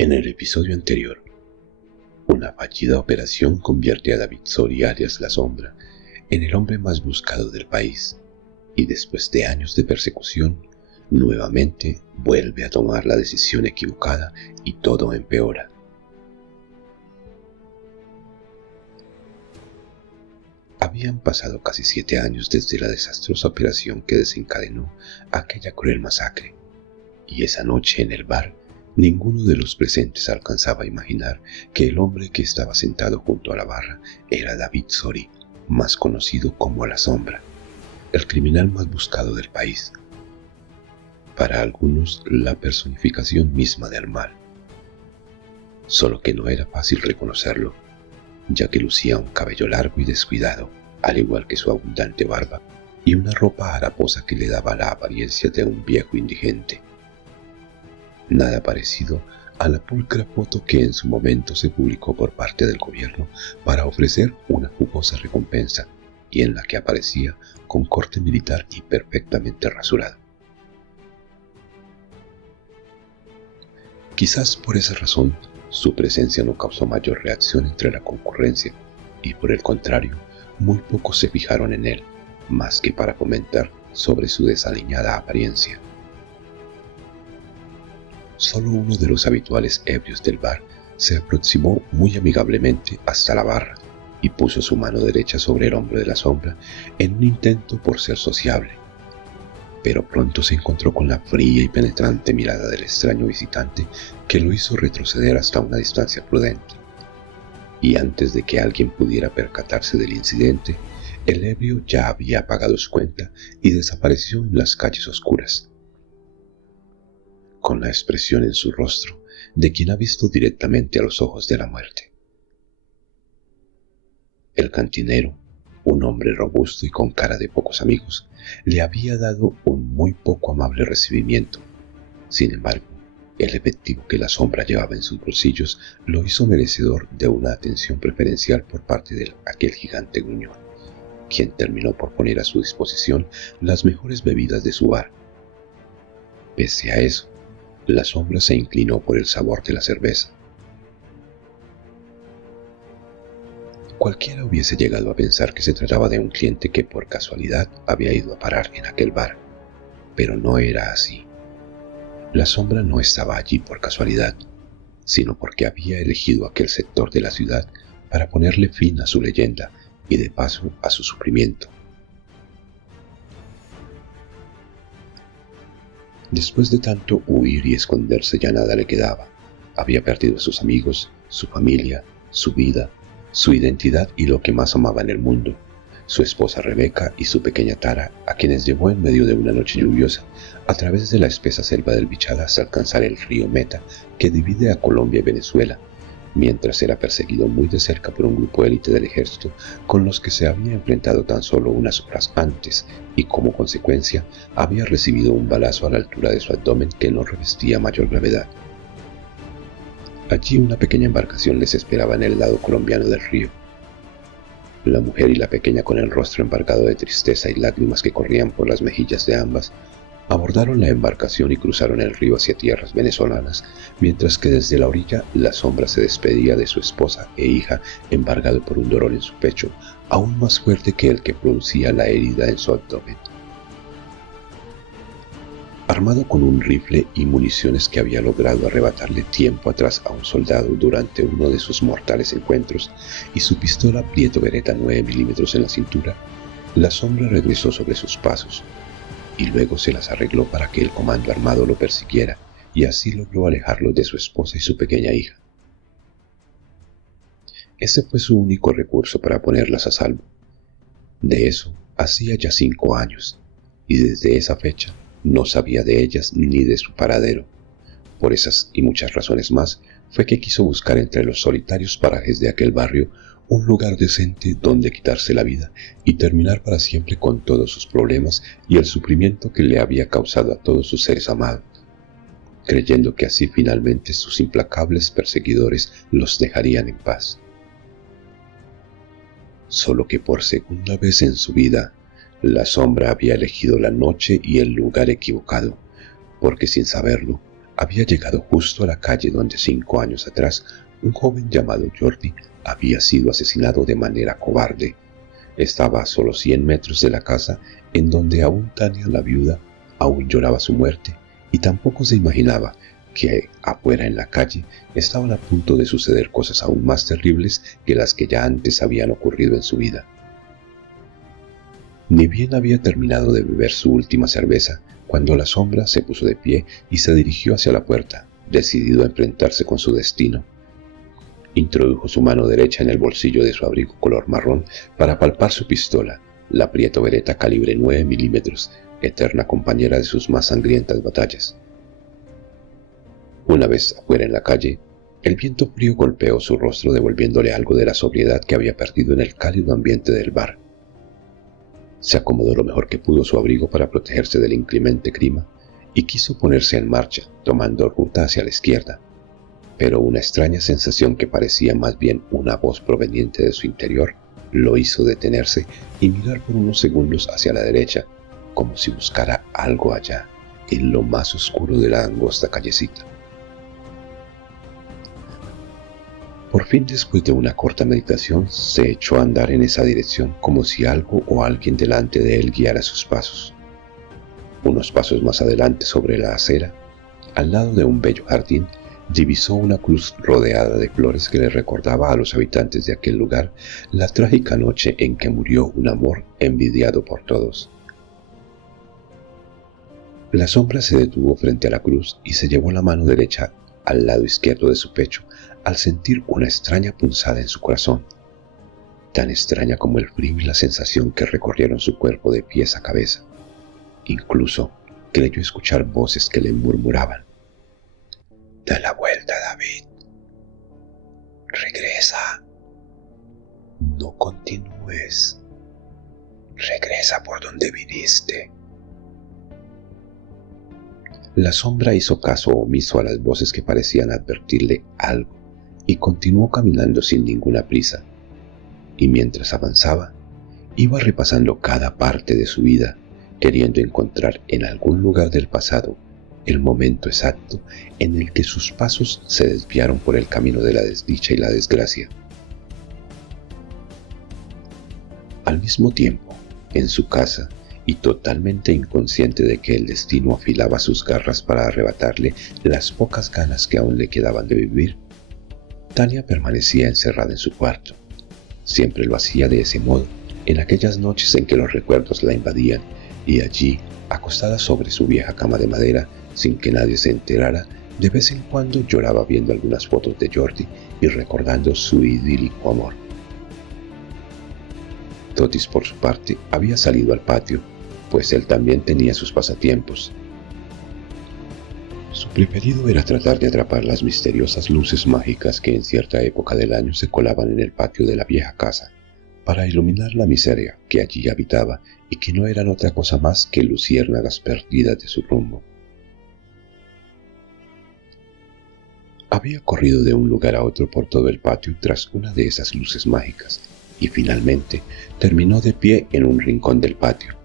En el episodio anterior, una fallida operación convierte a David Sori alias La Sombra en el hombre más buscado del país y después de años de persecución, nuevamente vuelve a tomar la decisión equivocada y todo empeora. Habían pasado casi 7 años desde la desastrosa operación que desencadenó aquella cruel masacre, y esa noche en el bar ninguno de los presentes alcanzaba a imaginar que el hombre que estaba sentado junto a la barra era David Sori, más conocido como La Sombra, el criminal más buscado del país. Para algunos, la personificación misma del mal. Solo que no era fácil reconocerlo, ya que lucía un cabello largo y descuidado, al igual que su abundante barba, y una ropa haraposa que le daba la apariencia de un viejo indigente. Nada parecido a la pulcra foto que en su momento se publicó por parte del gobierno para ofrecer una jugosa recompensa y en la que aparecía con corte militar y perfectamente rasurado. Quizás por esa razón su presencia no causó mayor reacción entre la concurrencia y por el contrario, muy pocos se fijaron en él, más que para comentar sobre su desaliñada apariencia. Solo uno de los habituales ebrios del bar se aproximó muy amigablemente hasta la barra y puso su mano derecha sobre el hombro de La Sombra en un intento por ser sociable. Pero pronto se encontró con la fría y penetrante mirada del extraño visitante que lo hizo retroceder hasta una distancia prudente. Y antes de que alguien pudiera percatarse del incidente, el ebrio ya había pagado su cuenta y desapareció en las calles oscuras, con la expresión en su rostro de quien ha visto directamente a los ojos de la muerte. El cantinero, un hombre robusto y con cara de pocos amigos, le había dado un muy poco amable recibimiento. Sin embargo, el efectivo que La Sombra llevaba en sus bolsillos lo hizo merecedor de una atención preferencial por parte de aquel gigante gruñón, quien terminó por poner a su disposición las mejores bebidas de su bar. Pese a eso, La Sombra se inclinó por el sabor de la cerveza. Cualquiera hubiese llegado a pensar que se trataba de un cliente que por casualidad había ido a parar en aquel bar, pero no era así. La Sombra no estaba allí por casualidad, sino porque había elegido aquel sector de la ciudad para ponerle fin a su leyenda y de paso a su sufrimiento. Después de tanto huir y esconderse ya nada le quedaba. Había perdido a sus amigos, su familia, su vida, su identidad y lo que más amaba en el mundo, su esposa Rebeca y su pequeña Tara, a quienes llevó en medio de una noche lluviosa a través de la espesa selva del Bichada hasta alcanzar el río Meta que divide a Colombia y Venezuela, mientras era perseguido muy de cerca por un grupo élite del ejército con los que se había enfrentado tan solo unas horas antes y como consecuencia había recibido un balazo a la altura de su abdomen que no revestía mayor gravedad. Allí una pequeña embarcación les esperaba en el lado colombiano del río. La mujer y la pequeña, con el rostro embargado de tristeza y lágrimas que corrían por las mejillas de ambas, abordaron la embarcación y cruzaron el río hacia tierras venezolanas, mientras que desde la orilla La Sombra se despedía de su esposa e hija embargado por un dolor en su pecho, aún más fuerte que el que producía la herida en su abdomen. Armado con un rifle y municiones que había logrado arrebatarle tiempo atrás a un soldado durante uno de sus mortales encuentros, y su pistola Prieto Beretta 9 mm en la cintura, La Sombra regresó sobre sus pasos, y luego se las arregló para que el comando armado lo persiguiera, y así logró alejarlo de su esposa y su pequeña hija. Ese fue su único recurso para ponerlas a salvo. De eso hacía ya 5 años, y desde esa fecha no sabía de ellas ni de su paradero. Por esas y muchas razones más, fue que quiso buscar entre los solitarios parajes de aquel barrio un lugar decente donde quitarse la vida y terminar para siempre con todos sus problemas y el sufrimiento que le había causado a todos sus seres amados, creyendo que así finalmente sus implacables perseguidores los dejarían en paz. Solo que por segunda vez en su vida, La Sombra había elegido la noche y el lugar equivocado, porque sin saberlo, había llegado justo a la calle donde 5 años atrás un joven llamado Jordi había sido asesinado de manera cobarde. Estaba a solo 100 metros de la casa en donde aún Tania, la viuda, aún lloraba su muerte y tampoco se imaginaba que afuera en la calle estaban a punto de suceder cosas aún más terribles que las que ya antes habían ocurrido en su vida. Ni bien había terminado de beber su última cerveza cuando la sombra se puso de pie y se dirigió hacia la puerta, decidido a enfrentarse con su destino. Introdujo su mano derecha en el bolsillo de su abrigo color marrón para palpar su pistola, la Prieto Beretta calibre 9 milímetros, eterna compañera de sus más sangrientas batallas. Una vez afuera en la calle, el viento frío golpeó su rostro devolviéndole algo de la sobriedad que había perdido en el cálido ambiente del bar. Se acomodó lo mejor que pudo su abrigo para protegerse del inclemente clima y quiso ponerse en marcha, tomando ruta hacia la izquierda. Pero una extraña sensación que parecía más bien una voz proveniente de su interior lo hizo detenerse y mirar por unos segundos hacia la derecha, como si buscara algo allá, en lo más oscuro de la angosta callecita. Por fin, después de una corta meditación, se echó a andar en esa dirección como si algo o alguien delante de él guiara sus pasos. Unos pasos más adelante, sobre la acera, al lado de un bello jardín, divisó una cruz rodeada de flores que le recordaba a los habitantes de aquel lugar la trágica noche en que murió un amor envidiado por todos. La sombra se detuvo frente a la cruz y se llevó la mano derecha al lado izquierdo de su pecho al sentir una extraña punzada en su corazón, tan extraña como el frío y la sensación que recorrieron su cuerpo de pies a cabeza. Incluso creyó escuchar voces que le murmuraban: «Da la vuelta, David. Regresa. No continúes. Regresa por donde viniste». La sombra hizo caso omiso a las voces que parecían advertirle algo y continuó caminando sin ninguna prisa. Y mientras avanzaba, iba repasando cada parte de su vida, queriendo encontrar en algún lugar del pasado el momento exacto en el que sus pasos se desviaron por el camino de la desdicha y la desgracia. Al mismo tiempo, en su casa, y totalmente inconsciente de que el destino afilaba sus garras para arrebatarle las pocas ganas que aún le quedaban de vivir, Tania permanecía encerrada en su cuarto. Siempre lo hacía de ese modo, en aquellas noches en que los recuerdos la invadían, y allí, acostada sobre su vieja cama de madera, sin que nadie se enterara, de vez en cuando lloraba viendo algunas fotos de Jordi y recordando su idílico amor. Totis, por su parte, había salido al patio, pues él también tenía sus pasatiempos. Su preferido era tratar de atrapar las misteriosas luces mágicas que en cierta época del año se colaban en el patio de la vieja casa, para iluminar la miseria que allí habitaba y que no eran otra cosa más que luciérnagas perdidas de su rumbo. Había corrido de un lugar a otro por todo el patio tras una de esas luces mágicas, y finalmente terminó de pie en un rincón del patio.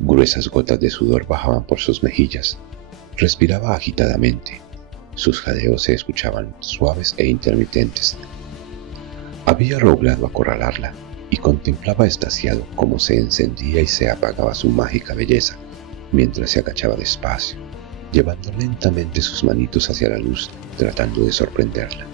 Gruesas gotas de sudor bajaban por sus mejillas. Respiraba agitadamente. Sus jadeos se escuchaban suaves e intermitentes. Había logrado acorralarla y contemplaba extasiado cómo se encendía y se apagaba su mágica belleza, mientras se agachaba despacio, llevando lentamente sus manitos hacia la luz, tratando de sorprenderla.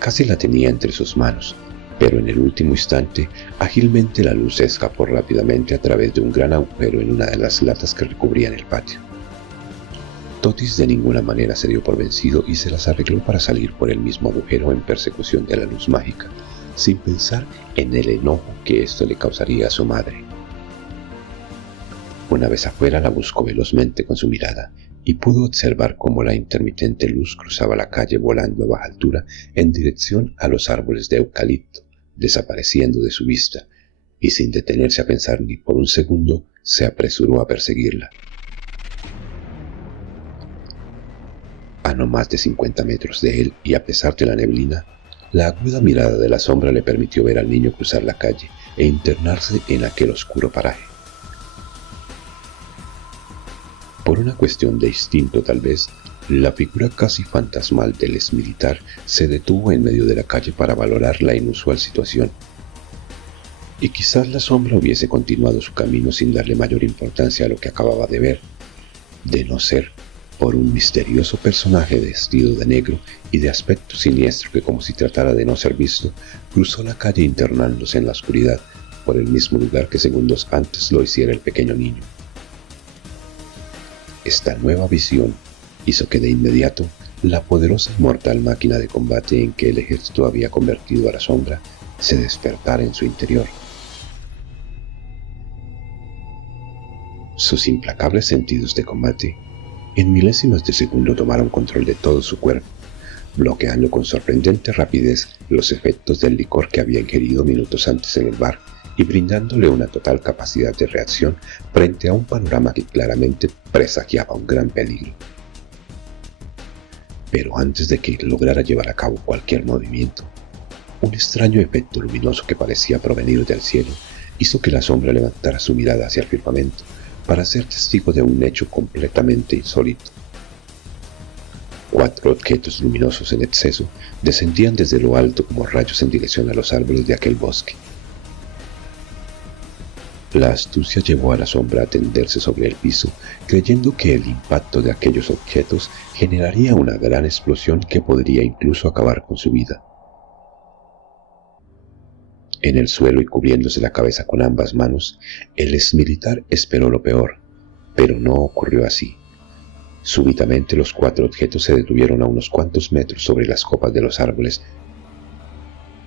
Casi la tenía entre sus manos, pero en el último instante, ágilmente la luz se escapó rápidamente a través de un gran agujero en una de las latas que recubrían el patio. Totis de ninguna manera se dio por vencido y se las arregló para salir por el mismo agujero en persecución de la luz mágica, sin pensar en el enojo que esto le causaría a su madre. Una vez afuera la buscó velozmente con su mirada y pudo observar cómo la intermitente luz cruzaba la calle volando a baja altura en dirección a los árboles de eucalipto, desapareciendo de su vista, y sin detenerse a pensar ni por un segundo, se apresuró a perseguirla. A no más de 50 metros de él, y a pesar de la neblina, la aguda mirada de la sombra le permitió ver al niño cruzar la calle e internarse en aquel oscuro paraje. Por una cuestión de instinto tal vez, la figura casi fantasmal del exmilitar se detuvo en medio de la calle para valorar la inusual situación. Y quizás la sombra hubiese continuado su camino sin darle mayor importancia a lo que acababa de ver, de no ser por un misterioso personaje vestido de negro y de aspecto siniestro que, como si tratara de no ser visto, cruzó la calle internándose en la oscuridad por el mismo lugar que segundos antes lo hiciera el pequeño niño. Esta nueva visión hizo que de inmediato la poderosa y mortal máquina de combate en que el ejército había convertido a la sombra se despertara en su interior. Sus implacables sentidos de combate en milésimas de segundo tomaron control de todo su cuerpo, bloqueando con sorprendente rapidez los efectos del licor que había ingerido minutos antes en el bar y brindándole una total capacidad de reacción frente a un panorama que claramente presagiaba un gran peligro. Pero antes de que lograra llevar a cabo cualquier movimiento, un extraño efecto luminoso que parecía provenir del cielo hizo que la sombra levantara su mirada hacia el firmamento para ser testigo de un hecho completamente insólito. 4 objetos luminosos en exceso descendían desde lo alto como rayos en dirección a los árboles de aquel bosque. La astucia llevó a la sombra a tenderse sobre el piso, creyendo que el impacto de aquellos objetos generaría una gran explosión que podría incluso acabar con su vida. En el suelo y cubriéndose la cabeza con ambas manos, el exmilitar esperó lo peor, pero no ocurrió así. Súbitamente los 4 objetos se detuvieron a unos cuantos metros sobre las copas de los árboles.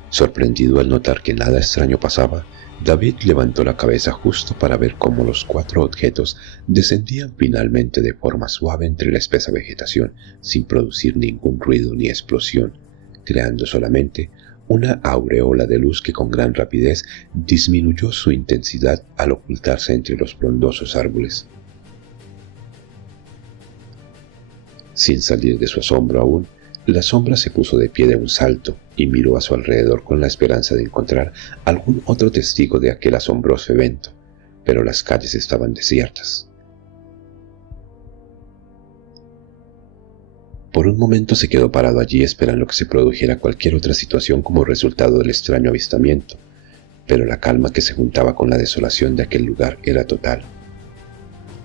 Sorprendido al notar que nada extraño pasaba, David levantó la cabeza justo para ver cómo los 4 objetos descendían finalmente de forma suave entre la espesa vegetación, sin producir ningún ruido ni explosión, creando solamente una aureola de luz que con gran rapidez disminuyó su intensidad al ocultarse entre los frondosos árboles. Sin salir de su asombro aún, la sombra se puso de pie de un salto y miró a su alrededor con la esperanza de encontrar algún otro testigo de aquel asombroso evento, pero las calles estaban desiertas. Por un momento se quedó parado allí esperando que se produjera cualquier otra situación como resultado del extraño avistamiento, pero la calma que se juntaba con la desolación de aquel lugar era total.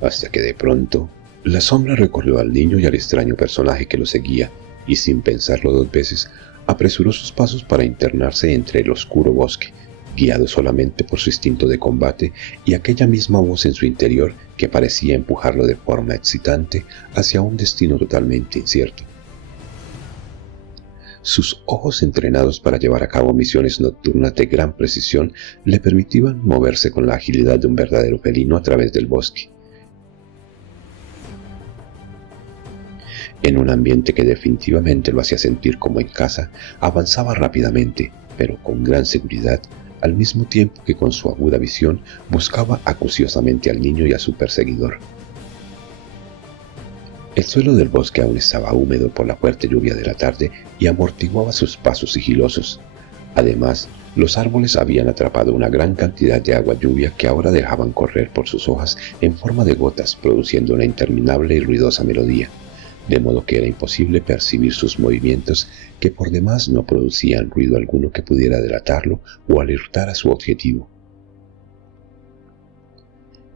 Hasta que de pronto, la sombra recorrió al niño y al extraño personaje que lo seguía, y sin pensarlo 2 veces, apresuró sus pasos para internarse entre el oscuro bosque, guiado solamente por su instinto de combate y aquella misma voz en su interior que parecía empujarlo de forma excitante hacia un destino totalmente incierto. Sus ojos entrenados para llevar a cabo misiones nocturnas de gran precisión le permitían moverse con la agilidad de un verdadero felino a través del bosque. En un ambiente que definitivamente lo hacía sentir como en casa, avanzaba rápidamente, pero con gran seguridad, al mismo tiempo que con su aguda visión buscaba acuciosamente al niño y a su perseguidor. El suelo del bosque aún estaba húmedo por la fuerte lluvia de la tarde y amortiguaba sus pasos sigilosos. Además, los árboles habían atrapado una gran cantidad de agua lluvia que ahora dejaban correr por sus hojas en forma de gotas, produciendo una interminable y ruidosa melodía, de modo que era imposible percibir sus movimientos, que por demás no producían ruido alguno que pudiera delatarlo o alertar a su objetivo.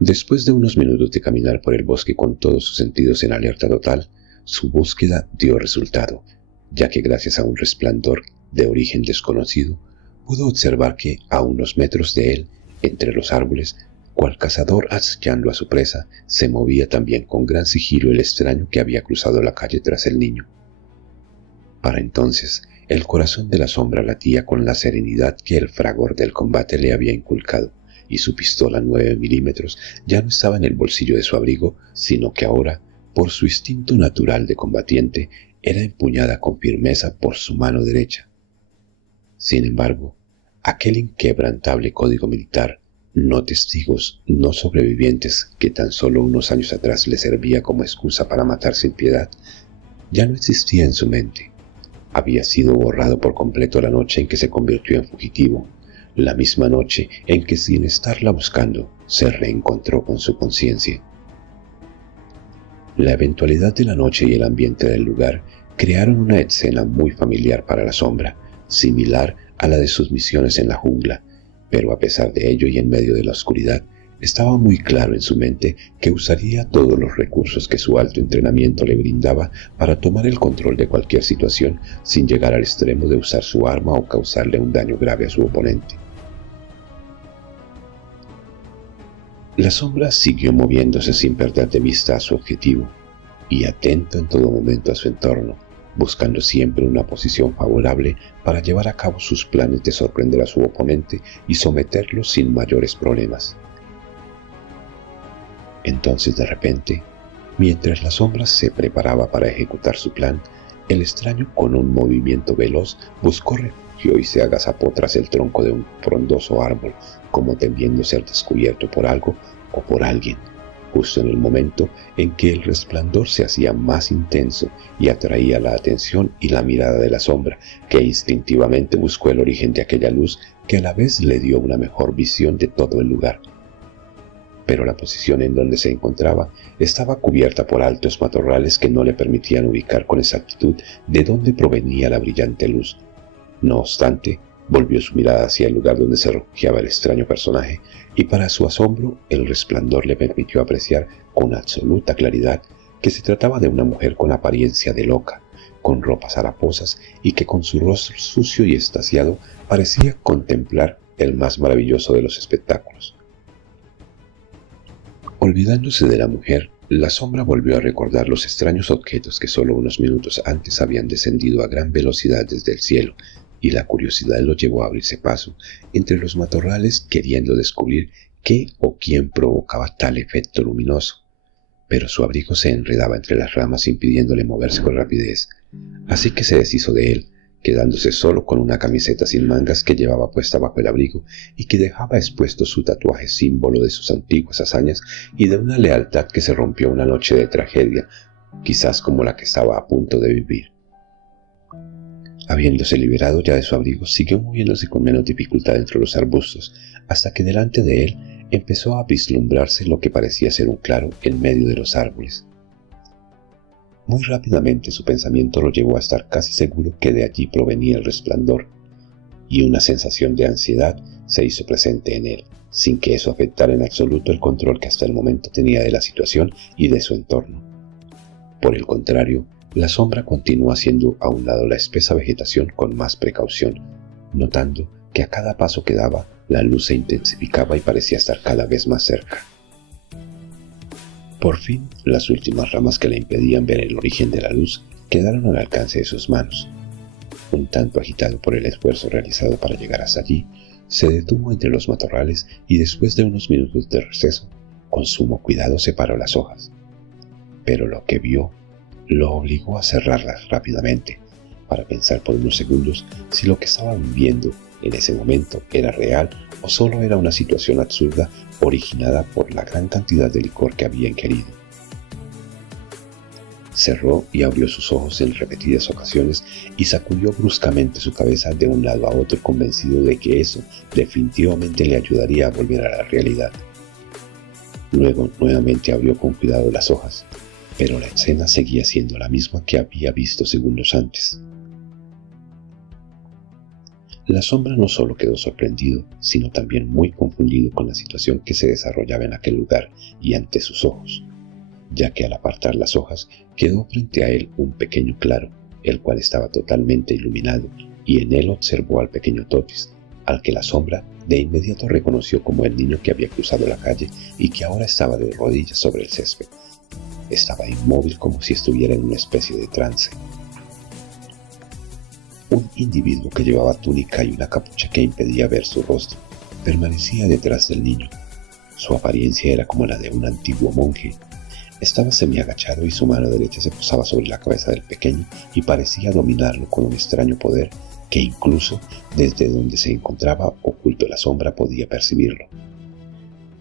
Después de unos minutos de caminar por el bosque con todos sus sentidos en alerta total, su búsqueda dio resultado, ya que gracias a un resplandor de origen desconocido, pudo observar que, a unos metros de él, entre los árboles, cual cazador acechando a su presa, se movía también con gran sigilo el extraño que había cruzado la calle tras el niño. Para entonces, el corazón de la sombra latía con la serenidad que el fragor del combate le había inculcado, y su pistola 9 milímetros ya no estaba en el bolsillo de su abrigo, sino que ahora, por su instinto natural de combatiente, era empuñada con firmeza por su mano derecha. Sin embargo, aquel inquebrantable código militar, no testigos, no sobrevivientes, que tan solo unos años atrás le servía como excusa para matar sin piedad, ya no existía en su mente. Había sido borrado por completo la noche en que se convirtió en fugitivo, la misma noche en que, sin estarla buscando, se reencontró con su conciencia. La eventualidad de la noche y el ambiente del lugar crearon una escena muy familiar para la sombra, similar a la de sus misiones en la jungla, pero a pesar de ello y en medio de la oscuridad, estaba muy claro en su mente que usaría todos los recursos que su alto entrenamiento le brindaba para tomar el control de cualquier situación sin llegar al extremo de usar su arma o causarle un daño grave a su oponente. La sombra siguió moviéndose sin perder de vista a su objetivo y atento en todo momento a su entorno, buscando siempre una posición favorable para llevar a cabo sus planes de sorprender a su oponente y someterlo sin mayores problemas. Entonces, de repente, mientras la sombra se preparaba para ejecutar su plan, el extraño, con un movimiento veloz, buscó refugio y se agazapó tras el tronco de un frondoso árbol, como temiendo ser descubierto por algo o por alguien, justo en el momento en que el resplandor se hacía más intenso y atraía la atención y la mirada de la sombra, que instintivamente buscó el origen de aquella luz que a la vez le dio una mejor visión de todo el lugar. Pero la posición en donde se encontraba estaba cubierta por altos matorrales que no le permitían ubicar con exactitud de dónde provenía la brillante luz. No obstante, volvió su mirada hacia el lugar donde se refugiaba el extraño personaje, y para su asombro el resplandor le permitió apreciar con absoluta claridad que se trataba de una mujer con apariencia de loca, con ropas haraposas y que con su rostro sucio y extasiado parecía contemplar el más maravilloso de los espectáculos. Olvidándose de la mujer, la sombra volvió a recordar los extraños objetos que solo unos minutos antes habían descendido a gran velocidad desde el cielo, y la curiosidad lo llevó a abrirse paso entre los matorrales queriendo descubrir qué o quién provocaba tal efecto luminoso. Pero su abrigo se enredaba entre las ramas impidiéndole moverse con rapidez, así que se deshizo de él, quedándose solo con una camiseta sin mangas que llevaba puesta bajo el abrigo y que dejaba expuesto su tatuaje, símbolo de sus antiguas hazañas y de una lealtad que se rompió una noche de tragedia, quizás como la que estaba a punto de vivir. Habiéndose liberado ya de su abrigo, siguió moviéndose con menos dificultad entre los arbustos, hasta que delante de él empezó a vislumbrarse lo que parecía ser un claro en medio de los árboles. Muy rápidamente su pensamiento lo llevó a estar casi seguro que de allí provenía el resplandor, y una sensación de ansiedad se hizo presente en él, sin que eso afectara en absoluto el control que hasta el momento tenía de la situación y de su entorno. Por el contrario, la sombra continuó haciendo a un lado la espesa vegetación con más precaución, notando que a cada paso que daba la luz se intensificaba y parecía estar cada vez más cerca. Por fin, las últimas ramas que le impedían ver el origen de la luz quedaron al alcance de sus manos. Un tanto agitado por el esfuerzo realizado para llegar hasta allí, se detuvo entre los matorrales y después de unos minutos de receso, con sumo cuidado separó las hojas. Pero lo que vio lo obligó a cerrarlas rápidamente, para pensar por unos segundos si lo que estaba viviendo en ese momento era real o solo era una situación absurda originada por la gran cantidad de licor que había ingerido. Cerró y abrió sus ojos en repetidas ocasiones y sacudió bruscamente su cabeza de un lado a otro, convencido de que eso definitivamente le ayudaría a volver a la realidad. Luego nuevamente abrió con cuidado las hojas, pero la escena seguía siendo la misma que había visto segundos antes. La sombra no solo quedó sorprendido, sino también muy confundido con la situación que se desarrollaba en aquel lugar y ante sus ojos, ya que al apartar las hojas quedó frente a él un pequeño claro, el cual estaba totalmente iluminado, y en él observó al pequeño Totis, al que la sombra de inmediato reconoció como el niño que había cruzado la calle y que ahora estaba de rodillas sobre el césped. Estaba inmóvil como si estuviera en una especie de trance. Un individuo que llevaba túnica y una capucha que impedía ver su rostro permanecía detrás del niño. Su apariencia era como la de un antiguo monje. Estaba semiagachado y su mano derecha se posaba sobre la cabeza del pequeño y parecía dominarlo con un extraño poder que incluso desde donde se encontraba oculto la sombra podía percibirlo.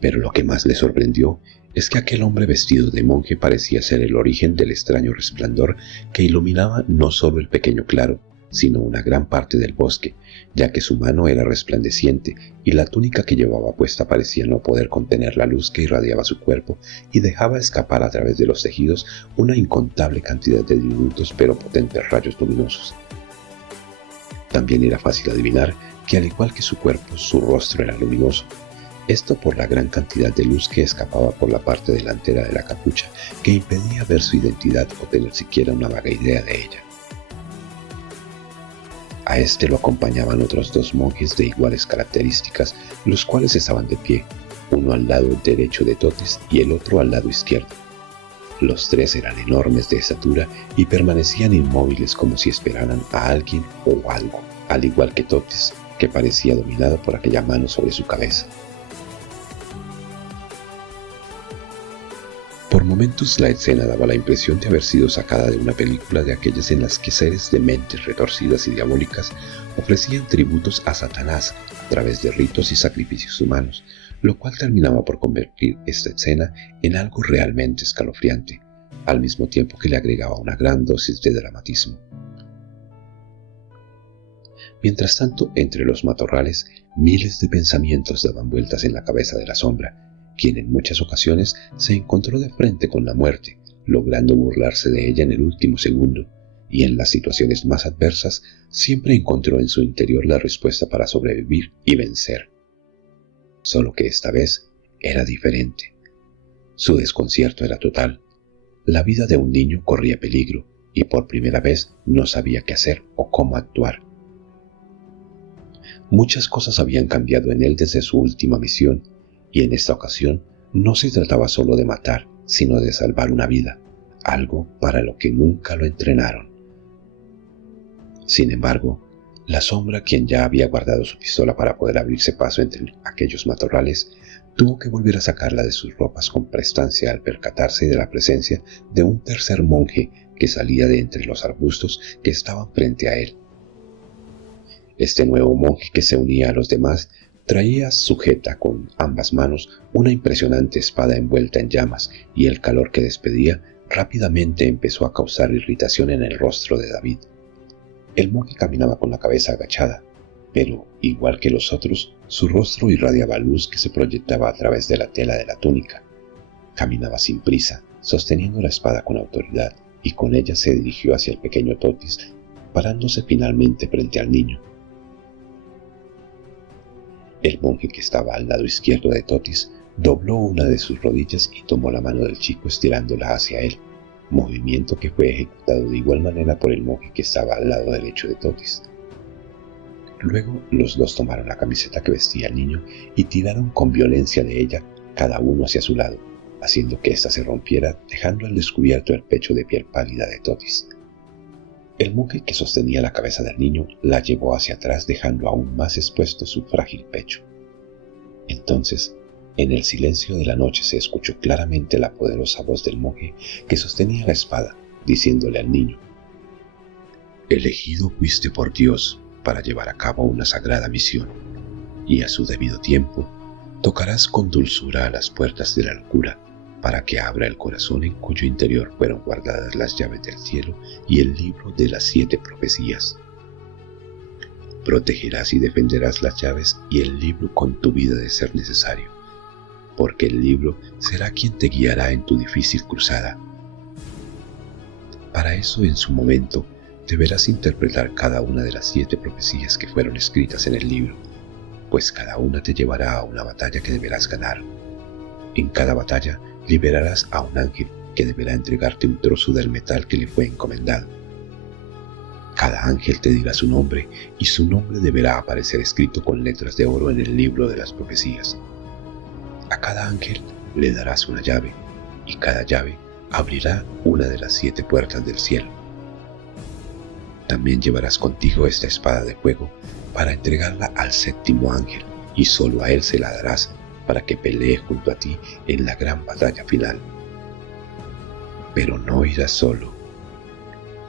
Pero lo que más le sorprendió es que aquel hombre vestido de monje parecía ser el origen del extraño resplandor que iluminaba no solo el pequeño claro, sino una gran parte del bosque, ya que su mano era resplandeciente y la túnica que llevaba puesta parecía no poder contener la luz que irradiaba su cuerpo y dejaba escapar a través de los tejidos una incontable cantidad de diminutos pero potentes rayos luminosos. También era fácil adivinar que al igual que su cuerpo, su rostro era luminoso. Esto por la gran cantidad de luz que escapaba por la parte delantera de la capucha que impedía ver su identidad o tener siquiera una vaga idea de ella. A este lo acompañaban otros 2 monjes de iguales características, los cuales estaban de pie, uno al lado derecho de Totis y el otro al lado izquierdo. Los 3 eran enormes de estatura y permanecían inmóviles como si esperaran a alguien o algo, al igual que Totis, que parecía dominado por aquella mano sobre su cabeza. Por momentos la escena daba la impresión de haber sido sacada de una película de aquellas en las que seres de mentes retorcidas y diabólicas ofrecían tributos a Satanás a través de ritos y sacrificios humanos, lo cual terminaba por convertir esta escena en algo realmente escalofriante, al mismo tiempo que le agregaba una gran dosis de dramatismo. Mientras tanto, entre los matorrales, miles de pensamientos daban vueltas en la cabeza de la sombra, quien en muchas ocasiones se encontró de frente con la muerte, logrando burlarse de ella en el último segundo, y en las situaciones más adversas siempre encontró en su interior la respuesta para sobrevivir y vencer. Solo que esta vez era diferente. Su desconcierto era total. La vida de un niño corría peligro, y por primera vez no sabía qué hacer o cómo actuar. Muchas cosas habían cambiado en él desde su última misión, y en esta ocasión no se trataba solo de matar, sino de salvar una vida, algo para lo que nunca lo entrenaron. Sin embargo, la sombra, quien ya había guardado su pistola para poder abrirse paso entre aquellos matorrales, tuvo que volver a sacarla de sus ropas con prestancia al percatarse de la presencia de un tercer monje que salía de entre los arbustos que estaban frente a él. Este nuevo monje que se unía a los demás traía sujeta con ambas manos una impresionante espada envuelta en llamas, y el calor que despedía rápidamente empezó a causar irritación en el rostro de David. El monje caminaba con la cabeza agachada, pero, igual que los otros, su rostro irradiaba luz que se proyectaba a través de la tela de la túnica. Caminaba sin prisa, sosteniendo la espada con autoridad, y con ella se dirigió hacia el pequeño Totis, parándose finalmente frente al niño. El monje que estaba al lado izquierdo de Totis dobló una de sus rodillas y tomó la mano del chico estirándola hacia él, movimiento que fue ejecutado de igual manera por el monje que estaba al lado derecho de Totis. Luego los 2 tomaron la camiseta que vestía el niño y tiraron con violencia de ella, cada uno hacia su lado, haciendo que ésta se rompiera, dejando al descubierto el pecho de piel pálida de Totis. El monje que sostenía la cabeza del niño la llevó hacia atrás, dejando aún más expuesto su frágil pecho. Entonces, en el silencio de la noche se escuchó claramente la poderosa voz del monje que sostenía la espada, diciéndole al niño: «Elegido fuiste por Dios para llevar a cabo una sagrada misión, y a su debido tiempo tocarás con dulzura a las puertas de la locura, para que abra el corazón en cuyo interior fueron guardadas las llaves del cielo y el libro de las 7 profecías. Protegerás y defenderás las llaves y el libro con tu vida de ser necesario, porque el libro será quien te guiará en tu difícil cruzada. Para eso, en su momento, deberás interpretar cada una de las 7 profecías que fueron escritas en el libro, pues cada una te llevará a una batalla que deberás ganar. En cada batalla liberarás a un ángel que deberá entregarte un trozo del metal que le fue encomendado. Cada ángel te dirá su nombre, y su nombre deberá aparecer escrito con letras de oro en el libro de las profecías. A cada ángel le darás una llave, y cada llave abrirá una de las 7 puertas del cielo. También llevarás contigo esta espada de fuego para entregarla al 7º ángel, y solo a él se la darás para que pelee junto a ti en la gran batalla final. Pero no irás solo.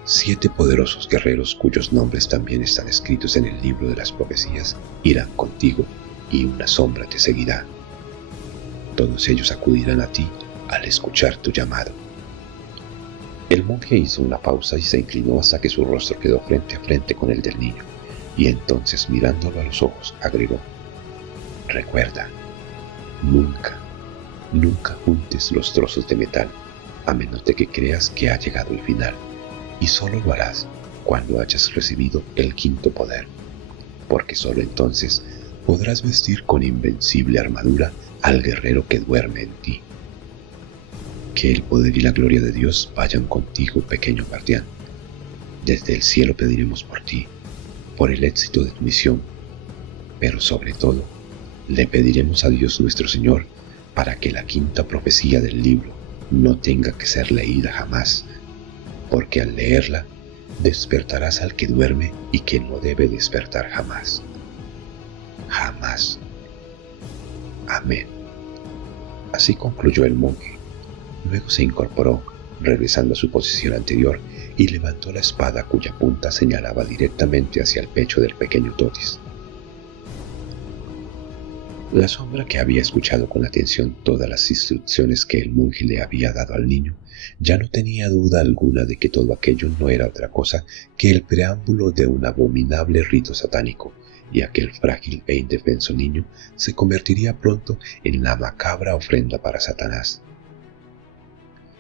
7 poderosos guerreros cuyos nombres también están escritos en el libro de las profecías irán contigo, y una sombra te seguirá. Todos ellos acudirán a ti al escuchar tu llamado. El monje hizo una pausa y se inclinó hasta que su rostro quedó frente a frente con el del niño, y entonces mirándolo a los ojos agregó: recuerda, nunca, nunca juntes los trozos de metal, a menos de que creas que ha llegado el final, y solo lo harás cuando hayas recibido el quinto poder, porque solo entonces podrás vestir con invencible armadura al guerrero que duerme en ti. Que el poder y la gloria de Dios vayan contigo, pequeño guardián. Desde el cielo pediremos por ti, por el éxito de tu misión, pero sobre todo, le pediremos a Dios nuestro Señor para que la quinta profecía del libro no tenga que ser leída jamás, porque al leerla despertarás al que duerme y que no debe despertar jamás. Jamás. Amén. Así concluyó el monje. Luego se incorporó, regresando a su posición anterior, y levantó la espada cuya punta señalaba directamente hacia el pecho del pequeño Totis. La sombra, que había escuchado con atención todas las instrucciones que el monje le había dado al niño, ya no tenía duda alguna de que todo aquello no era otra cosa que el preámbulo de un abominable rito satánico, y aquel frágil e indefenso niño se convertiría pronto en la macabra ofrenda para Satanás.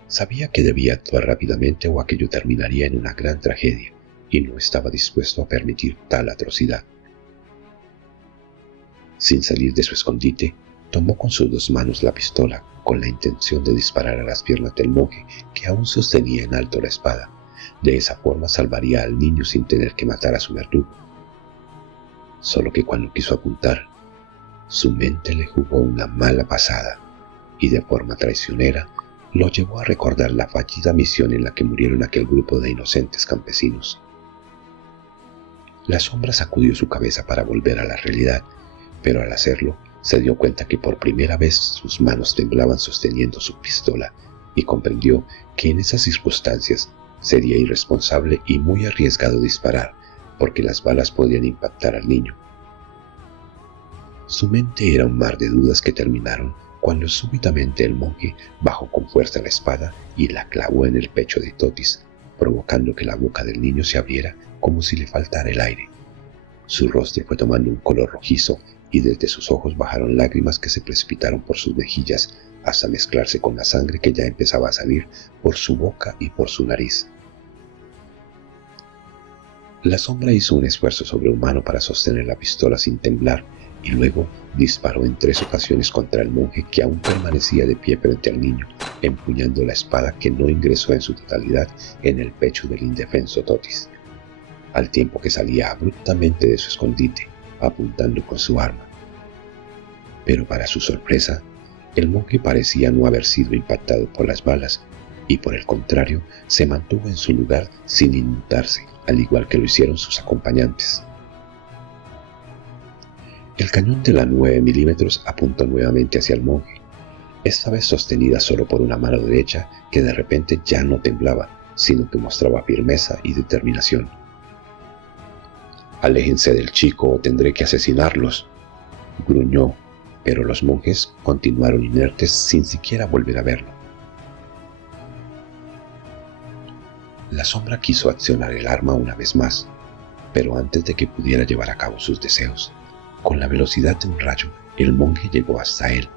Sabía que debía actuar rápidamente o aquello terminaría en una gran tragedia, y no estaba dispuesto a permitir tal atrocidad. Sin salir de su escondite, tomó con sus dos manos la pistola con la intención de disparar a las piernas del monje, que aún sostenía en alto la espada. De esa forma salvaría al niño sin tener que matar a su verdugo. Solo que cuando quiso apuntar, su mente le jugó una mala pasada, y de forma traicionera lo llevó a recordar la fallida misión en la que murieron aquel grupo de inocentes campesinos. La sombra sacudió su cabeza para volver a la realidad, pero al hacerlo se dio cuenta que por primera vez sus manos temblaban sosteniendo su pistola, y comprendió que en esas circunstancias sería irresponsable y muy arriesgado disparar, porque las balas podían impactar al niño. Su mente era un mar de dudas que terminaron cuando súbitamente el monje bajó con fuerza la espada y la clavó en el pecho de Totis, provocando que la boca del niño se abriera como si le faltara el aire. Su rostro fue tomando un color rojizo y desde sus ojos bajaron lágrimas que se precipitaron por sus mejillas hasta mezclarse con la sangre que ya empezaba a salir por su boca y por su nariz. La sombra hizo un esfuerzo sobrehumano para sostener la pistola sin temblar, y luego disparó en 3 ocasiones contra el monje, que aún permanecía de pie frente al niño, empuñando la espada que no ingresó en su totalidad en el pecho del indefenso Totis, al tiempo que salía abruptamente de su escondite, apuntando con su arma. Pero para su sorpresa, el monje parecía no haber sido impactado por las balas, y por el contrario, se mantuvo en su lugar sin inmutarse, al igual que lo hicieron sus acompañantes. El cañón de la 9 milímetros apuntó nuevamente hacia el monje, esta vez sostenida solo por una mano derecha que de repente ya no temblaba, sino que mostraba firmeza y determinación. «Aléjense del chico o tendré que asesinarlos», gruñó, pero los monjes continuaron inertes sin siquiera volver a verlo. La sombra quiso accionar el arma una vez más, pero antes de que pudiera llevar a cabo sus deseos, con la velocidad de un rayo, el monje llegó hasta él.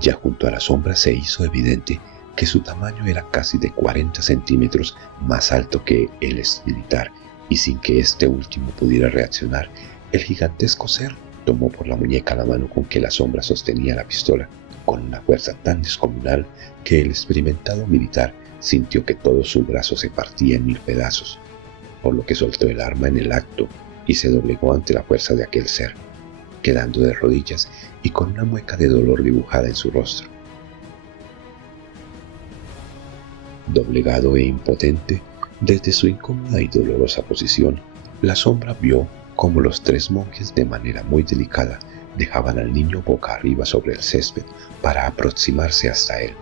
Ya junto a la sombra se hizo evidente que su tamaño era casi de 40 centímetros más alto que el exmilitar, y sin que este último pudiera reaccionar, el gigantesco ser tomó por la muñeca la mano con que la sombra sostenía la pistola, con una fuerza tan descomunal que el experimentado militar sintió que todo su brazo se partía en 1000 pedazos, por lo que soltó el arma en el acto y se doblegó ante la fuerza de aquel ser, quedando de rodillas y con una mueca de dolor dibujada en su rostro. Doblegado e impotente, desde su incómoda y dolorosa posición, la sombra vio cómo los 3 monjes, de manera muy delicada, dejaban al niño boca arriba sobre el césped para aproximarse hasta él,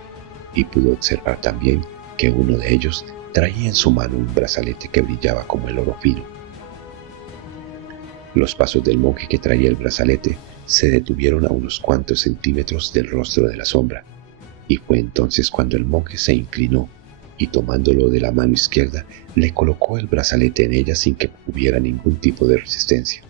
y pudo observar también que uno de ellos traía en su mano un brazalete que brillaba como el oro fino. Los pasos del monje que traía el brazalete se detuvieron a unos cuantos centímetros del rostro de la sombra, y fue entonces cuando el monje se inclinó y tomándolo de la mano izquierda, le colocó el brazalete en ella sin que hubiera ningún tipo de resistencia.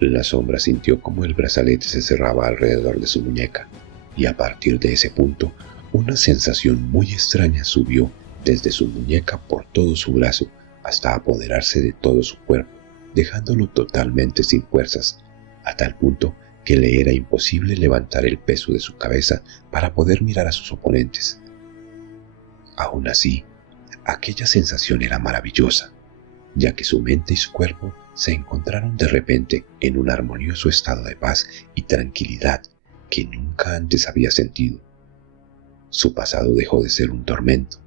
La sombra sintió como el brazalete se cerraba alrededor de su muñeca, y a partir de ese punto, una sensación muy extraña subió desde su muñeca por todo su brazo hasta apoderarse de todo su cuerpo, dejándolo totalmente sin fuerzas, a tal punto que le era imposible levantar el peso de su cabeza para poder mirar a sus oponentes. Aún así, aquella sensación era maravillosa, ya que su mente y su cuerpo se encontraron de repente en un armonioso estado de paz y tranquilidad que nunca antes había sentido. Su pasado dejó de ser un tormento,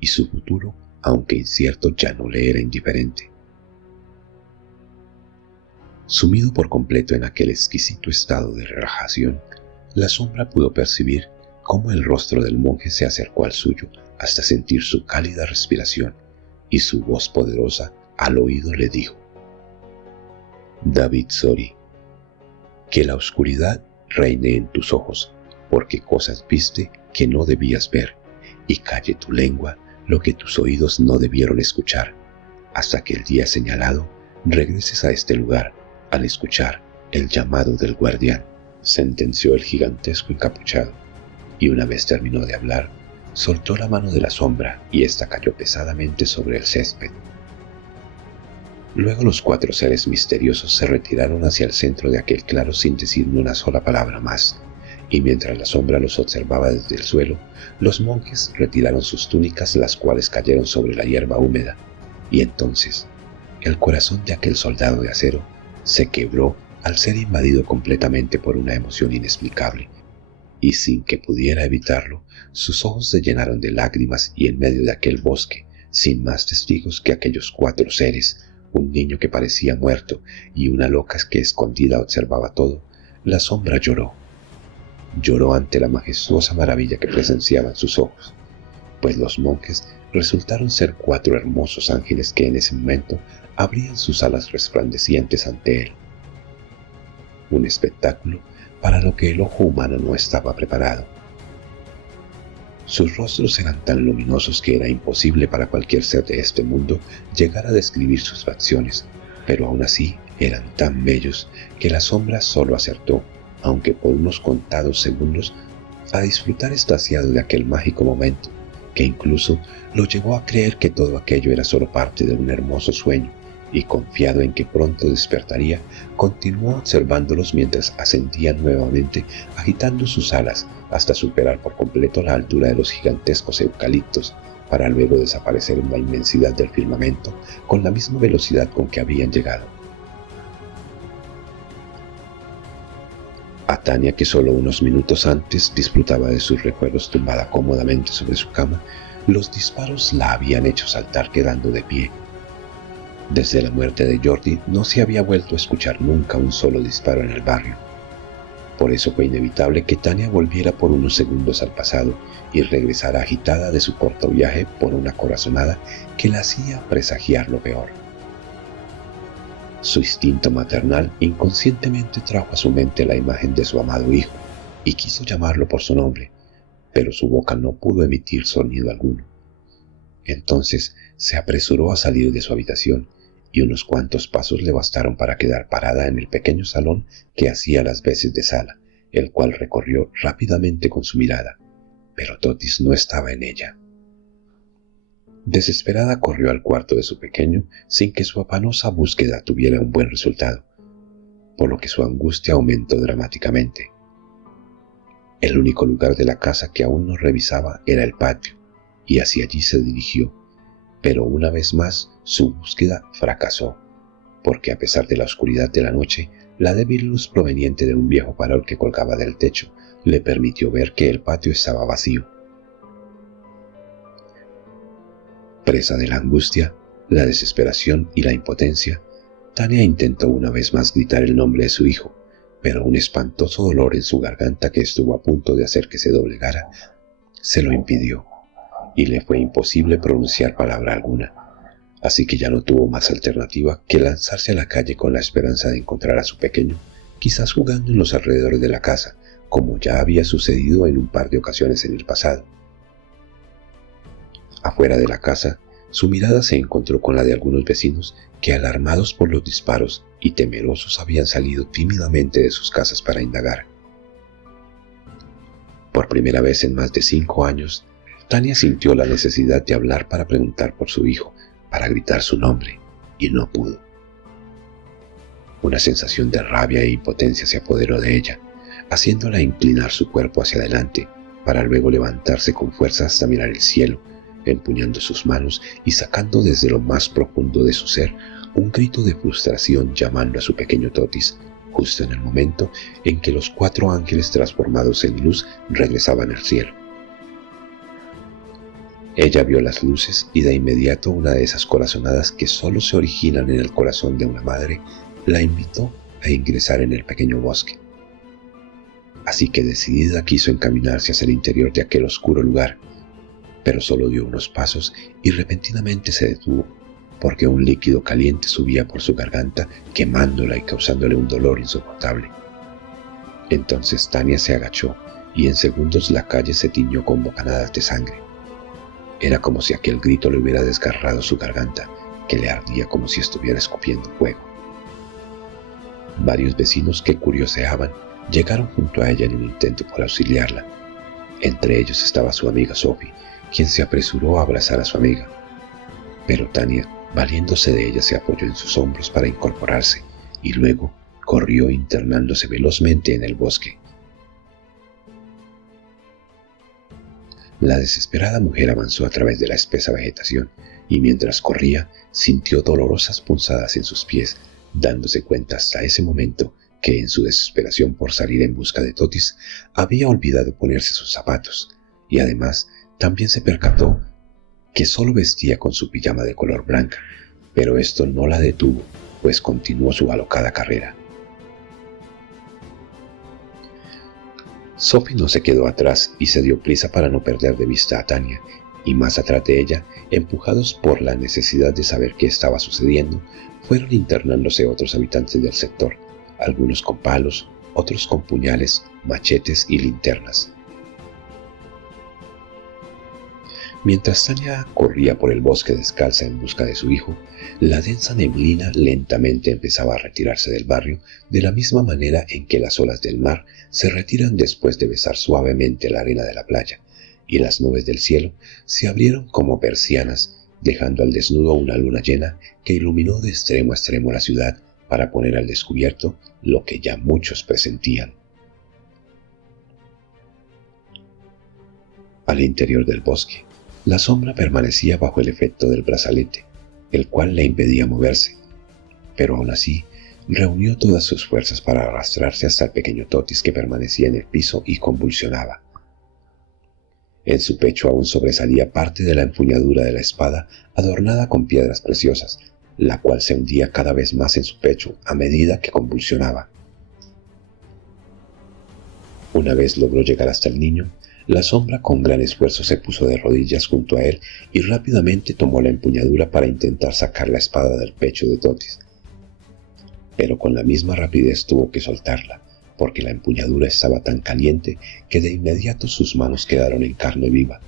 y su futuro, aunque incierto, ya no le era indiferente. Sumido por completo en aquel exquisito estado de relajación, la sombra pudo percibir cómo el rostro del monje se acercó al suyo hasta sentir su cálida respiración, y su voz poderosa al oído le dijo: David Sori, que la oscuridad reine en tus ojos, porque cosas viste que no debías ver, y calle tu lengua lo que tus oídos no debieron escuchar, hasta que el día señalado regreses a este lugar al escuchar el llamado del guardián, sentenció el gigantesco encapuchado, y una vez terminó de hablar, soltó la mano de la sombra y ésta cayó pesadamente sobre el césped. Luego los 4 seres misteriosos se retiraron hacia el centro de aquel claro sin decir ni una sola palabra más, y mientras la sombra los observaba desde el suelo, los monjes retiraron sus túnicas, las cuales cayeron sobre la hierba húmeda, y entonces el corazón de aquel soldado de acero se quebró al ser invadido completamente por una emoción inexplicable, y sin que pudiera evitarlo, sus ojos se llenaron de lágrimas, y en medio de aquel bosque, sin más testigos que aquellos 4 seres, un niño que parecía muerto y una loca que escondida observaba todo, la sombra lloró. Lloró ante la majestuosa maravilla que presenciaban sus ojos, pues los monjes resultaron ser 4 hermosos ángeles que en ese momento abrían sus alas resplandecientes ante él. Un espectáculo para lo que el ojo humano no estaba preparado. Sus rostros eran tan luminosos que era imposible para cualquier ser de este mundo llegar a describir sus facciones, pero aún así eran tan bellos que la sombra solo acertó, aunque por unos contados segundos, a disfrutar extasiado de aquel mágico momento, que incluso lo llevó a creer que todo aquello era solo parte de un hermoso sueño, y confiado en que pronto despertaría, continuó observándolos mientras ascendían nuevamente, agitando sus alas hasta superar por completo la altura de los gigantescos eucaliptos, para luego desaparecer en la inmensidad del firmamento con la misma velocidad con que habían llegado. A Tania, que solo unos minutos antes disfrutaba de sus recuerdos tumbada cómodamente sobre su cama, los disparos la habían hecho saltar quedando de pie. Desde la muerte de Jordi no se había vuelto a escuchar nunca un solo disparo en el barrio. Por eso fue inevitable que Tania volviera por unos segundos al pasado y regresara agitada de su corto viaje por una corazonada que la hacía presagiar lo peor. Su instinto maternal inconscientemente trajo a su mente la imagen de su amado hijo y quiso llamarlo por su nombre, pero su boca no pudo emitir sonido alguno. Entonces se apresuró a salir de su habitación, y unos cuantos pasos le bastaron para quedar parada en el pequeño salón que hacía las veces de sala, el cual recorrió rápidamente con su mirada, pero Totis no estaba en ella. Desesperada corrió al cuarto de su pequeño sin que su afanosa búsqueda tuviera un buen resultado, por lo que su angustia aumentó dramáticamente. El único lugar de la casa que aún no revisaba era el patio, y hacia allí se dirigió, pero una vez más su búsqueda fracasó, porque a pesar de la oscuridad de la noche, la débil luz proveniente de un viejo farol que colgaba del techo le permitió ver que el patio estaba vacío. Presa de la angustia, la desesperación y la impotencia, Tania intentó una vez más gritar el nombre de su hijo, pero un espantoso dolor en su garganta que estuvo a punto de hacer que se doblegara, se lo impidió, y le fue imposible pronunciar palabra alguna, así que ya no tuvo más alternativa que lanzarse a la calle con la esperanza de encontrar a su pequeño, quizás jugando en los alrededores de la casa, como ya había sucedido en un par de ocasiones en el pasado. Afuera de la casa, su mirada se encontró con la de algunos vecinos que, alarmados por los disparos y temerosos, habían salido tímidamente de sus casas para indagar. Por primera vez en más de 5 años, Tania sintió la necesidad de hablar para preguntar por su hijo, para gritar su nombre, y no pudo. Una sensación de rabia e impotencia se apoderó de ella, haciéndola inclinar su cuerpo hacia adelante, para luego levantarse con fuerza hasta mirar el cielo, empuñando sus manos y sacando desde lo más profundo de su ser un grito de frustración, llamando a su pequeño Totis, justo en el momento en que los 4 ángeles transformados en luz regresaban al cielo. Ella vio las luces y de inmediato una de esas corazonadas que solo se originan en el corazón de una madre la invitó a ingresar en el pequeño bosque. Así que decidida quiso encaminarse hacia el interior de aquel oscuro lugar, pero solo dio unos pasos y repentinamente se detuvo, porque un líquido caliente subía por su garganta, quemándola y causándole un dolor insoportable. Entonces Tania se agachó y en segundos la calle se tiñó con bocanadas de sangre. Era como si aquel grito le hubiera desgarrado su garganta, que le ardía como si estuviera escupiendo fuego. Varios vecinos que curioseaban llegaron junto a ella en un intento por auxiliarla. Entre ellos estaba su amiga Sophie, quien se apresuró a abrazar a su amiga. Pero Tania, valiéndose de ella, se apoyó en sus hombros para incorporarse y luego corrió internándose velozmente en el bosque. La desesperada mujer avanzó a través de la espesa vegetación y mientras corría sintió dolorosas punzadas en sus pies, dándose cuenta hasta ese momento que en su desesperación por salir en busca de Totis había olvidado ponerse sus zapatos y además también se percató que solo vestía con su pijama de color blanca, pero esto no la detuvo, pues continuó su alocada carrera. Sophie no se quedó atrás y se dio prisa para no perder de vista a Tania, y más atrás de ella, empujados por la necesidad de saber qué estaba sucediendo, fueron internándose otros habitantes del sector, algunos con palos, otros con puñales, machetes y linternas. Mientras Tania corría por el bosque descalza en busca de su hijo, la densa neblina lentamente empezaba a retirarse del barrio de la misma manera en que las olas del mar se retiran después de besar suavemente la arena de la playa, y las nubes del cielo se abrieron como persianas, dejando al desnudo una luna llena que iluminó de extremo a extremo la ciudad para poner al descubierto lo que ya muchos presentían. Al interior del bosque, la sombra permanecía bajo el efecto del brazalete, el cual le impedía moverse, pero aún así reunió todas sus fuerzas para arrastrarse hasta el pequeño Totis que permanecía en el piso y convulsionaba. En su pecho aún sobresalía parte de la empuñadura de la espada adornada con piedras preciosas, la cual se hundía cada vez más en su pecho a medida que convulsionaba. Una vez logró llegar hasta el niño, la sombra con gran esfuerzo se puso de rodillas junto a él y rápidamente tomó la empuñadura para intentar sacar la espada del pecho de Totis. Pero con la misma rapidez tuvo que soltarla, porque la empuñadura estaba tan caliente que de inmediato sus manos quedaron en carne viva,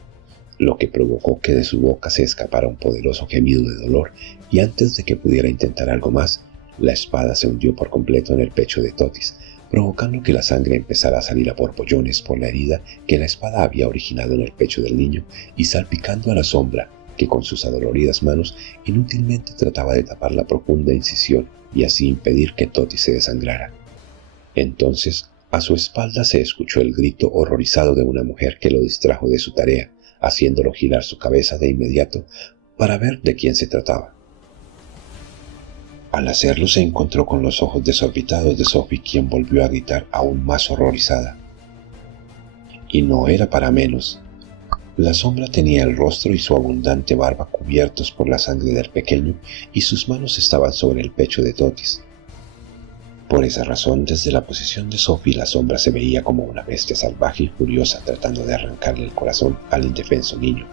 lo que provocó que de su boca se escapara un poderoso gemido de dolor, y antes de que pudiera intentar algo más, la espada se hundió por completo en el pecho de Totis, provocando que la sangre empezara a salir a borbollones por la herida que la espada había originado en el pecho del niño y salpicando a la sombra, que con sus adoloridas manos inútilmente trataba de tapar la profunda incisión y así impedir que Totis se desangrara. Entonces, a su espalda se escuchó el grito horrorizado de una mujer que lo distrajo de su tarea, haciéndolo girar su cabeza de inmediato para ver de quién se trataba. Al hacerlo se encontró con los ojos desorbitados de Sophie, quien volvió a gritar aún más horrorizada. Y no era para menos. La sombra tenía el rostro y su abundante barba cubiertos por la sangre del pequeño y sus manos estaban sobre el pecho de Totis. Por esa razón, desde la posición de Sophie, la sombra se veía como una bestia salvaje y furiosa tratando de arrancarle el corazón al indefenso niño.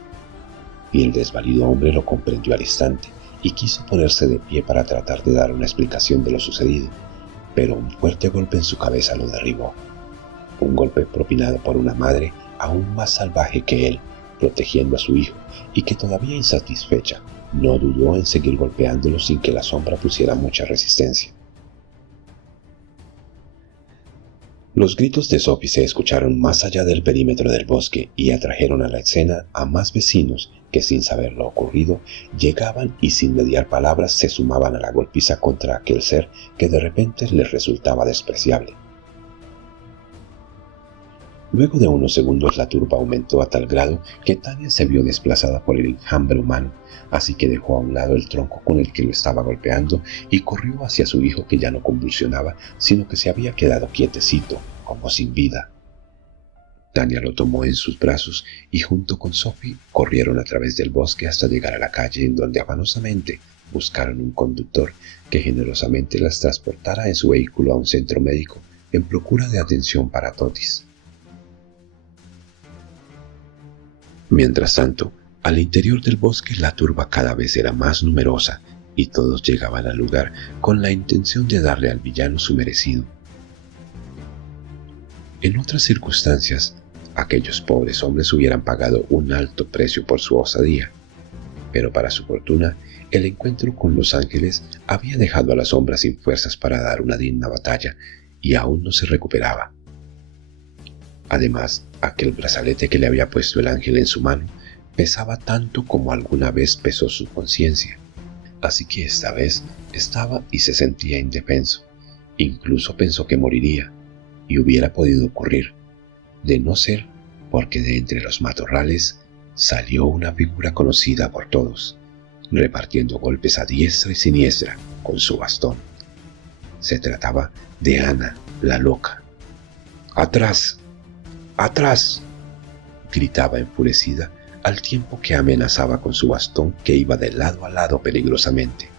Y el desvalido hombre lo comprendió al instante y quiso ponerse de pie para tratar de dar una explicación de lo sucedido, pero un fuerte golpe en su cabeza lo derribó. Un golpe propinado por una madre aún más salvaje que él, protegiendo a su hijo, y que todavía insatisfecha, no dudó en seguir golpeándolo sin que la sombra pusiera mucha resistencia. Los gritos de Sophie se escucharon más allá del perímetro del bosque y atrajeron a la escena a más vecinos que, sin saber lo ocurrido, llegaban y sin mediar palabras se sumaban a la golpiza contra aquel ser que de repente les resultaba despreciable. Luego de unos segundos la turba aumentó a tal grado que Tania se vio desplazada por el enjambre humano, así que dejó a un lado el tronco con el que lo estaba golpeando y corrió hacia su hijo, que ya no convulsionaba, sino que se había quedado quietecito, como sin vida. Tania lo tomó en sus brazos y junto con Sophie corrieron a través del bosque hasta llegar a la calle, en donde afanosamente buscaron un conductor que generosamente las transportara en su vehículo a un centro médico en procura de atención para Totis. Mientras tanto, al interior del bosque la turba cada vez era más numerosa y todos llegaban al lugar con la intención de darle al villano su merecido. En otras circunstancias, aquellos pobres hombres hubieran pagado un alto precio por su osadía, pero para su fortuna, el encuentro con los ángeles había dejado a la sombra sin fuerzas para dar una digna batalla y aún no se recuperaba. Además, aquel brazalete que le había puesto el ángel en su mano pesaba tanto como alguna vez pesó su conciencia, así que esta vez estaba y se sentía indefenso. Incluso pensó que moriría, y hubiera podido ocurrir, de no ser porque de entre los matorrales salió una figura conocida por todos, repartiendo golpes a diestra y siniestra con su bastón. Se trataba de Ana, la loca. ¡Atrás! ¡Atrás!, gritaba enfurecida, al tiempo que amenazaba con su bastón, que iba de lado a lado peligrosamente.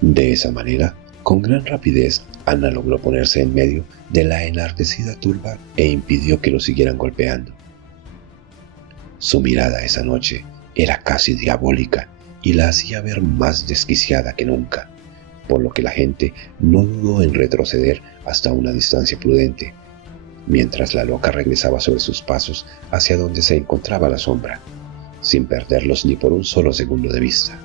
De esa manera, con gran rapidez, Ana logró ponerse en medio de la enardecida turba e impidió que lo siguieran golpeando. Su mirada esa noche era casi diabólica y la hacía ver más desquiciada que nunca, por lo que la gente no dudó en retroceder hasta una distancia prudente, mientras la loca regresaba sobre sus pasos hacia donde se encontraba la sombra, sin perderlos ni por un solo segundo de vista.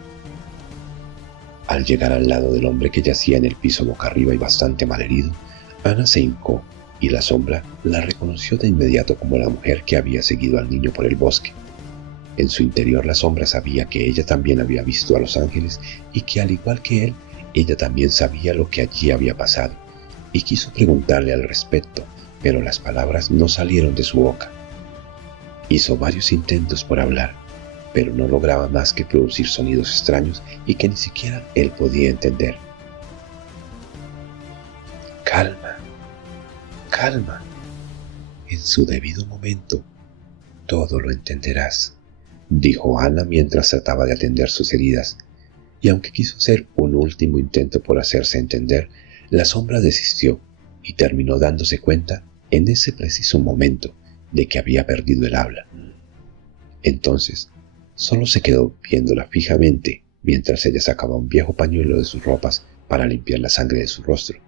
Al llegar al lado del hombre que yacía en el piso boca arriba y bastante malherido, Ana se hincó y la sombra la reconoció de inmediato como la mujer que había seguido al niño por el bosque. En su interior la sombra sabía que ella también había visto a los ángeles y que, al igual que él, ella también sabía lo que allí había pasado, y quiso preguntarle al respecto, pero las palabras no salieron de su boca. Hizo varios intentos por hablar, pero no lograba más que producir sonidos extraños y que ni siquiera él podía entender. «Calma, calma. En su debido momento, todo lo entenderás», dijo Ana mientras trataba de atender sus heridas, y aunque quiso hacer un último intento por hacerse entender, la sombra desistió y terminó dándose cuenta en ese preciso momento de que había perdido el habla. Entonces, solo se quedó viéndola fijamente mientras ella sacaba un viejo pañuelo de sus ropas para limpiar la sangre de su rostro,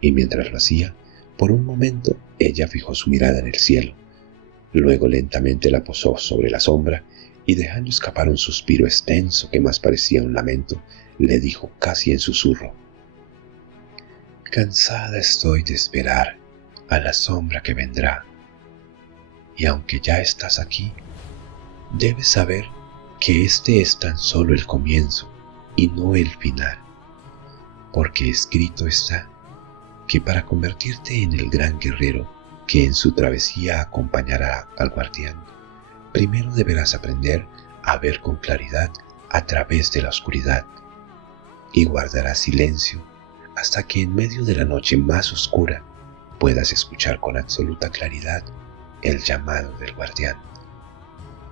y mientras lo hacía, por un momento ella fijó su mirada en el cielo, luego lentamente la posó sobre la sombra y, dejando escapar un suspiro extenso que más parecía un lamento, le dijo casi en susurro: «Cansada estoy de esperar a la sombra que vendrá, y aunque ya estás aquí, debes saber que este es tan solo el comienzo y no el final, porque escrito está que para convertirte en el gran guerrero que en su travesía acompañará al guardián, primero deberás aprender a ver con claridad a través de la oscuridad, y guardarás silencio hasta que en medio de la noche más oscura puedas escuchar con absoluta claridad el llamado del guardián»,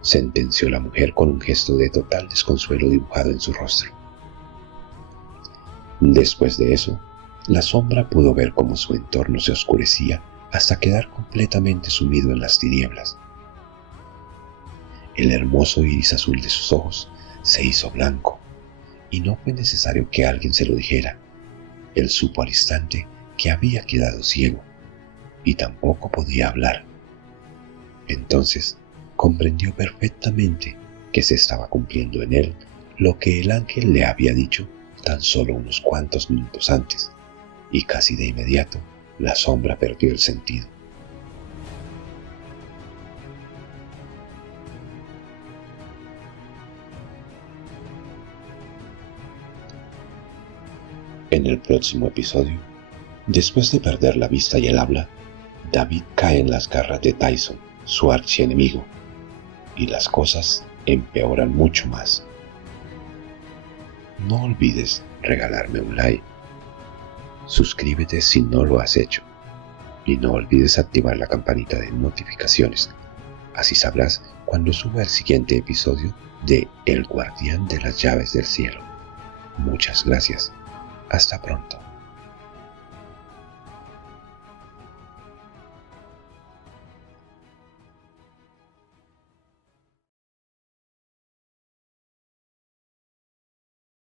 sentenció la mujer con un gesto de total desconsuelo dibujado en su rostro. Después de eso, la sombra pudo ver cómo su entorno se oscurecía hasta quedar completamente sumido en las tinieblas. El hermoso iris azul de sus ojos se hizo blanco, y no fue necesario que alguien se lo dijera. Él supo al instante que había quedado ciego, y tampoco podía hablar. Entonces, comprendió perfectamente que se estaba cumpliendo en él lo que el ángel le había dicho tan solo unos cuantos minutos antes, y casi de inmediato la sombra perdió el sentido. En el próximo episodio, después de perder la vista y el habla, David cae en las garras de Tyson, su archienemigo, y las cosas empeoran mucho más. No olvides regalarme un like, suscríbete si no lo has hecho, y no olvides activar la campanita de notificaciones, así sabrás cuando suba el siguiente episodio de El Guardián de las Llaves del Cielo. Muchas gracias. Hasta pronto.